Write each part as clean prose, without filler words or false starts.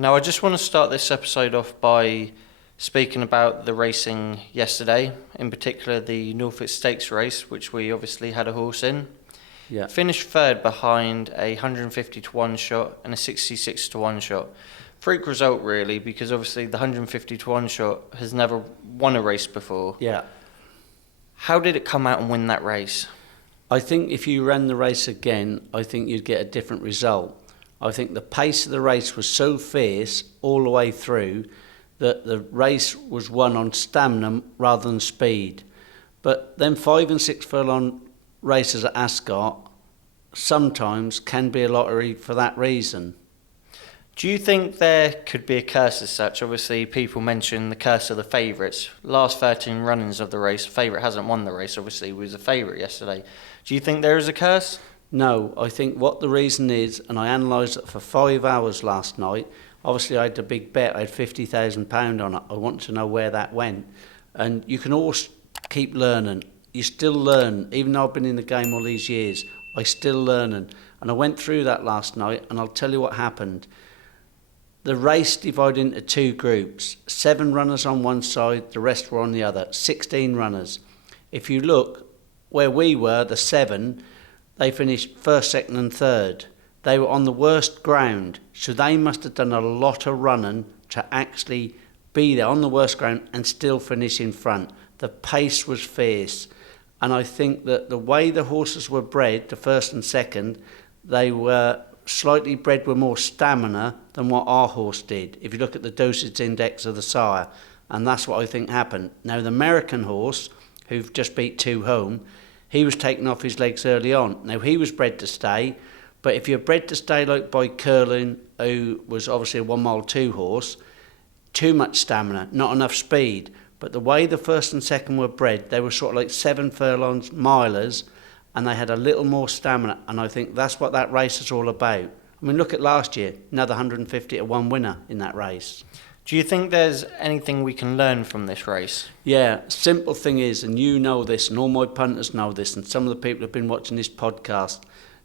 Now, I just want to start this episode off by speaking about the racing yesterday, in particular the Norfolk Stakes Race, which we obviously had a horse in. Yeah. Finished third behind a 150 to 1 shot and a 66 to 1 shot. Freak result, really, because obviously the 150 to 1 shot has never won a race before. Yeah. How did it come out and win that race? I think if you ran the race again, I think you'd get a different result. I think the pace of the race was so fierce all the way through that the race was won on stamina rather than speed. But then 5 and 6 furlong races at Ascot sometimes can be a lottery for that reason. Do you think there could be a curse as such? Obviously, people mention the curse of the favourites. Last 13 runnings of the race, favourite hasn't won the race, obviously, he was a favourite yesterday. Do you think there is a curse? No, I think what the reason is, and I analysed it for 5 hours last night. Obviously, I had a big bet. I had £50,000 on it. I wanted to know where that went. And you can always keep learning. You still learn. Even though I've been in the game all these years, I still learning. And I went through that last night, and I'll tell you what happened. The race divided into 2 groups. 7 runners on one side, the rest were on the other. 16 runners. If you look where we were, the 7, they finished first, second and third. They were on the worst ground, so they must have done a lot of running to actually be there on the worst ground and still finish in front. The pace was fierce, and I think that the way the horses were bred, the first and second, they were slightly bred with more stamina than what our horse did, if you look at the dosage index of the sire, and that's what I think happened. Now, the American horse, who've just beat 2 home, he was taken off his legs early on. Now, he was bred to stay, but if you're bred to stay like by Curlin, who was obviously a 1 mile 2 horse, too much stamina, not enough speed. But the way the first and second were bred, they were sort of like 7 furlongs milers, and they had a little more stamina, and I think that's what that race is all about. I mean, look at last year, another 150 to 1 winner in that race. Do you think there's anything we can learn from this race? Yeah, simple thing is, and you know this, and all my punters know this, and some of the people who've been watching this podcast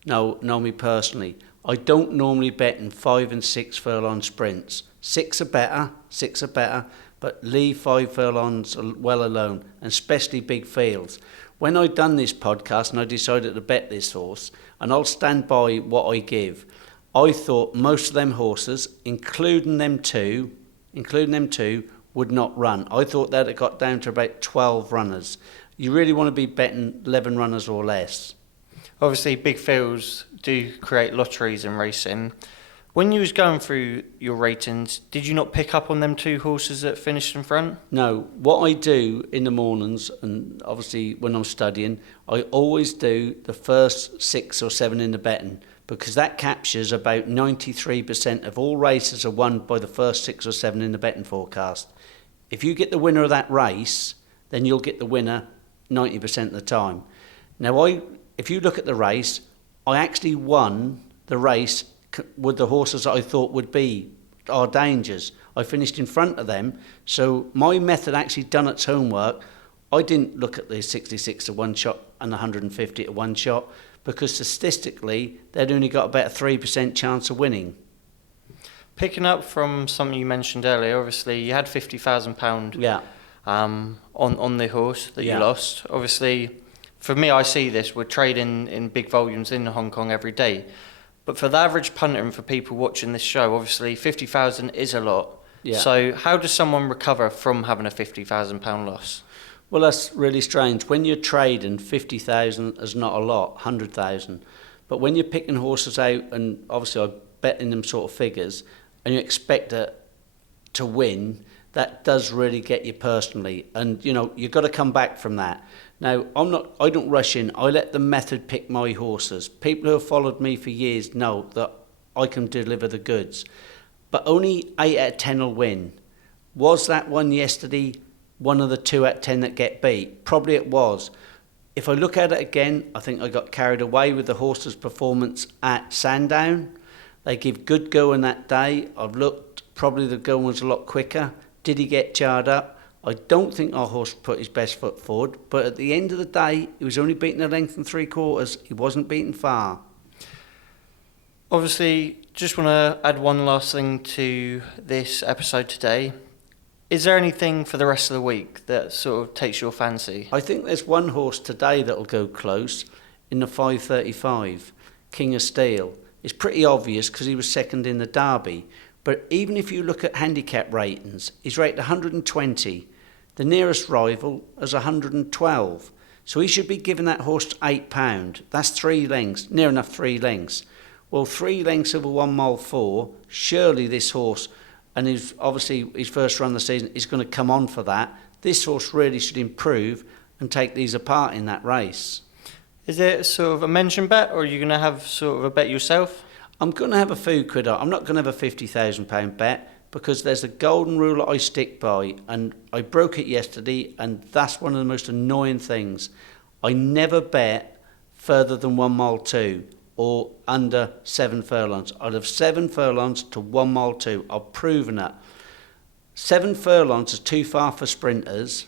know me personally. I don't normally bet in 5 and 6 furlong sprints. 6 are better, but leave 5 furlongs well alone, and especially big fields. When I done this podcast and I decided to bet this horse, and I'll stand by what I give, I thought most of them horses, including them two, would not run. I thought that it got down to about 12 runners. You really want to be betting 11 runners or less. Obviously, big fields do create lotteries in racing. When you was going through your ratings, did you not pick up on them 2 horses that finished in front? No, what I do in the mornings, and obviously when I'm studying, I always do the first 6 or 7 in the betting, because that captures about 93% of all races are won by the first 6 or 7 in the betting forecast. If you get the winner of that race, then you'll get the winner 90% of the time. Now, if you look at the race, I actually won the race with the horses that I thought would be our dangers. I finished in front of them, so my method actually done its homework. I didn't look at the 66 to 1 shot and the 150 to 1 shot, because statistically they'd only got about a 3% chance of winning. Picking up from something you mentioned earlier, obviously you had £50,000 on the horse that you lost. Obviously, for me, I see this, we're trading in big volumes in Hong Kong every day. But for the average punter and for people watching this show, obviously 50,000 is a lot. Yeah. So how does someone recover from having a £50,000 loss? Well, that's really strange. When you're trading, 50,000 is not a lot, 100,000. But when you're picking horses out, and obviously I bet in them sort of figures, and you expect to win, that does really get you personally. And, you know, you've got to come back from that. Now, I don't rush in. I let the method pick my horses. People who have followed me for years know that I can deliver the goods. But only 8 out of 10 will win. Was that one yesterday one of the 2 out of 10 that get beat? Probably it was. If I look at it again, I think I got carried away with the horse's performance at Sandown. They give good going that day. I've looked, probably the going was a lot quicker. Did he get jarred up? I don't think our horse put his best foot forward, but at the end of the day, he was only beaten a length and 3/4. He wasn't beaten far. Obviously, just want to add one last thing to this episode today. Is there anything for the rest of the week that sort of takes your fancy? I think there's one horse today that'll go close in the 5:35, King of Steel. It's pretty obvious because he was second in the Derby. But even if you look at handicap ratings, he's rated 120. The nearest rival is 112. So he should be giving that horse £8. That's 3 lengths, near enough 3 lengths. Well, 3 lengths over 1 mile 4, surely this horse, and he's obviously his first run of the season, is going to come on for that. This horse really should improve and take these apart in that race. Is it sort of a mention bet, or are you going to have sort of a bet yourself? I'm going to have a few quid. I'm not going to have a £50,000 bet because there's a golden rule that I stick by, and I broke it yesterday, and that's one of the most annoying things. I never bet further than 1 mile 2. Or under 7 furlongs. I'll have 7 furlongs to 1 mile 2. I've proven that. 7 furlongs is too far for sprinters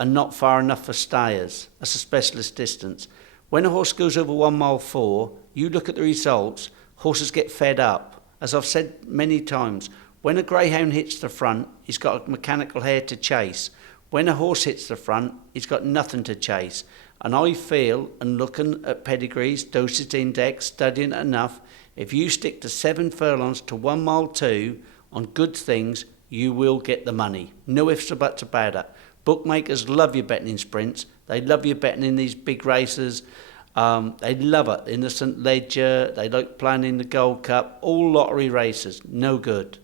and not far enough for stayers. That's a specialist distance. When a horse goes over 1 mile 4, you look at the results, horses get fed up. As I've said many times, when a greyhound hits the front, he's got a mechanical hare to chase. When a horse hits the front, he's got nothing to chase. And I feel, and looking at pedigrees, dosage index, studying enough, if you stick to 7 furlongs to 1 mile 2 on good things, you will get the money. No ifs or buts about it. Bookmakers love you betting in sprints. They love you betting in these big races. They love it in the St. Ledger. They like playing in the Gold Cup. All lottery races. No good.